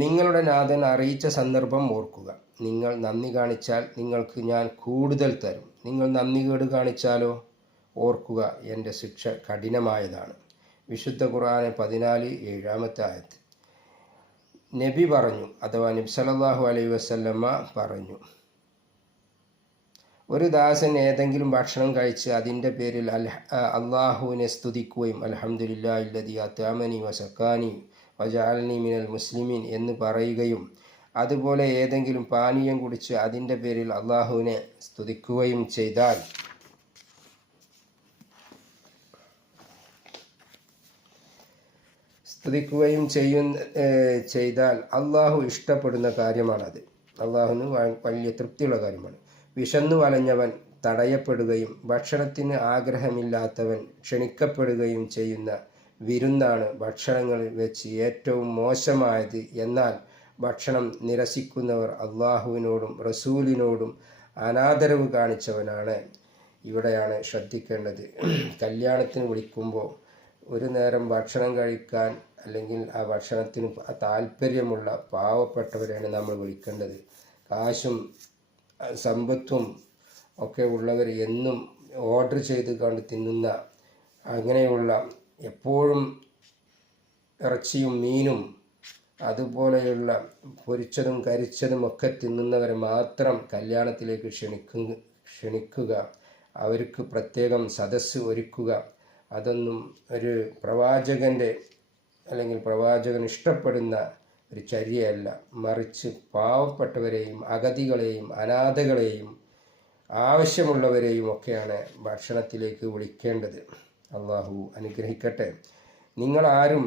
നിങ്ങളുടെ നാഥൻ അറിയിച്ച സന്ദർഭം ഓർക്കുക. നിങ്ങൾ നന്ദി കാണിച്ചാൽ നിങ്ങൾക്ക് ഞാൻ കൂടുതൽ തരും. നിങ്ങൾ നന്ദികേട് കാണിച്ചാലോ? ഓർക്കുക, എൻ്റെ ശിക്ഷ കഠിനമായതാണ്. വിശുദ്ധ ഖുർആൻ 14:7 ആയത്ത്. നബി പറഞ്ഞു, അഥവാ നബി സല്ലല്ലാഹു അലൈഹി വസല്ലമ പറഞ്ഞു, ഒരു ദാസൻ ഏതെങ്കിലും ഭക്ഷണം കഴിച്ച് അതിൻ്റെ പേരിൽ അള്ളാഹുവിനെ സ്തുതിക്കുകയും അൽഹംദുലില്ലാഹില്ലദീ അത്അമനി വസഖാനി വജഅൽനി മിനൽ മുസ്ലിമീൻ എന്ന് പറയുകയും അതുപോലെ ഏതെങ്കിലും പാനീയം കുടിച്ച് അതിൻ്റെ പേരിൽ അള്ളാഹുവിനെ സ്തുതിക്കുകയും ചെയ്താൽ അള്ളാഹു ഇഷ്ടപ്പെടുന്ന കാര്യമാണത്. അള്ളാഹുവിന് വലിയ തൃപ്തിയുള്ള കാര്യമാണ്. വിശന്നു വലഞ്ഞവൻ തടയപ്പെടുകയും ഭക്ഷണത്തിന് ആഗ്രഹമില്ലാത്തവൻ ക്ഷണിക്കപ്പെടുകയും ചെയ്യുന്ന വിരുന്നാണ് ഭക്ഷണങ്ങളിൽ വെച്ച് ഏറ്റവും മോശമായത്. എന്നാൽ ഭക്ഷണം നിരസിക്കുന്നവർ അള്ളാഹുവിനോടും റസൂലിനോടും അനാദരവ് കാണിച്ചവനാണ്. ഇവിടെയാണ് ശ്രദ്ധിക്കേണ്ടത്. കല്യാണത്തിന് വിളിക്കുമ്പോൾ ഒരു നേരം ഭക്ഷണം കഴിക്കാൻ അല്ലെങ്കിൽ ആ ഭക്ഷണത്തിന് താല്പര്യമുള്ള പാവപ്പെട്ടവരെയാണ് നമ്മൾ വിളിക്കേണ്ടത്. കാശും സമ്പത്തും ഒക്കെ ഉള്ളവർ എന്നും ഓർഡർ ചെയ്ത് കൊണ്ട് തിന്നുന്ന, അങ്ങനെയുള്ള എപ്പോഴും ഇറച്ചിയും മീനും അതുപോലെയുള്ള പൊരിച്ചതും കരിച്ചതും ഒക്കെ തിന്നുന്നവരെ മാത്രം കല്യാണത്തിലേക്ക് ക്ഷണിക്കുക. അവർക്ക് പ്രത്യേകം സദസ്സ് ഒരുക്കുക. അതൊന്നും ഒരു പ്രവാചകൻ്റെ അല്ലെങ്കിൽ പ്രവാചകൻ ഇഷ്ടപ്പെടുന്ന ഒരു ചര്യയല്ല. മറിച്ച് പാവപ്പെട്ടവരെയും അഗതികളെയും അനാഥകളെയും ആവശ്യമുള്ളവരെയും ഒക്കെയാണ് ഭക്ഷണത്തിലേക്ക് വിളിക്കേണ്ടത്. അള്ളാഹു അനുഗ്രഹിക്കട്ടെ. നിങ്ങളാരും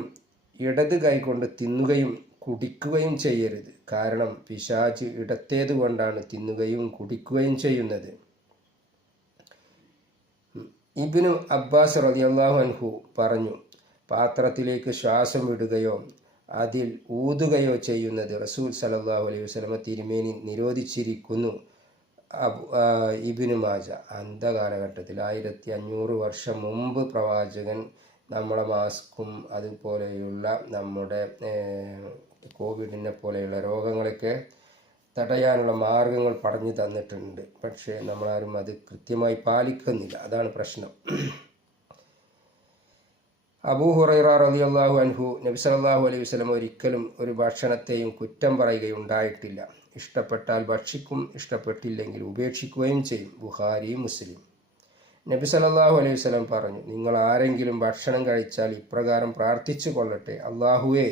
ഇടത് കൈകൊണ്ട് തിന്നുകയും കുടിക്കുകയും ചെയ്യരുത്. കാരണം പിശാച് ഇടത്തേതുകൊണ്ടാണ് തിന്നുകയും കുടിക്കുകയും ചെയ്യുന്നത്. ഇബ്നു അബ്ബാസ് റളിയല്ലാഹു അൻഹു പറഞ്ഞു, പാത്രത്തിലേക്ക് ശ്വാസം വിടുകയോ അതിൽ ഊതുകയോ ചെയ്യുന്നത് റസൂൽ സല്ലല്ലാഹു അലൈഹി വസല്ലമ തിരുമേനി നിരോധിച്ചിരിക്കുന്നു. ഇബ്നു മാജ. അന്ധകാലഘട്ടത്തിൽ 1500 വർഷം മുമ്പ് പ്രവാചകൻ നമ്മളെ മാസ്കും അതുപോലെയുള്ള നമ്മുടെ കോവിഡിനെ പോലെയുള്ള രോഗങ്ങളൊക്കെ തടയാനുള്ള മാർഗങ്ങൾ പറഞ്ഞു തന്നിട്ടുണ്ട്. പക്ഷേ നമ്മളാരും അത് കൃത്യമായി പാലിക്കുന്നില്ല. അതാണ് പ്രശ്നം. അബൂ ഹുറൈറ റളിയല്ലാഹു അൻഹു നബി സല്ലല്ലാഹു അലൈഹി വസല്ലം ഒരിക്കലും ഒരു ഭക്ഷണത്തെയും കുറ്റം പറയുകയുണ്ടായിട്ടില്ല. ഇഷ്ടപ്പെട്ടാൽ ഭക്ഷിക്കും, ഇഷ്ടപ്പെട്ടില്ലെങ്കിൽ ഉപേക്ഷിക്കുകയും ചെയ്യും. ബുഖാരി, മുസ്ലിം. നബി സല്ലല്ലാഹു അലൈഹി വസല്ലം പറഞ്ഞു, നിങ്ങൾ ആരെങ്കിലും ഭക്ഷണം കഴിച്ചാൽ ഇപ്രകാരം പ്രാർത്ഥിച്ചു കൊള്ളട്ടെ: അല്ലാഹുവേ,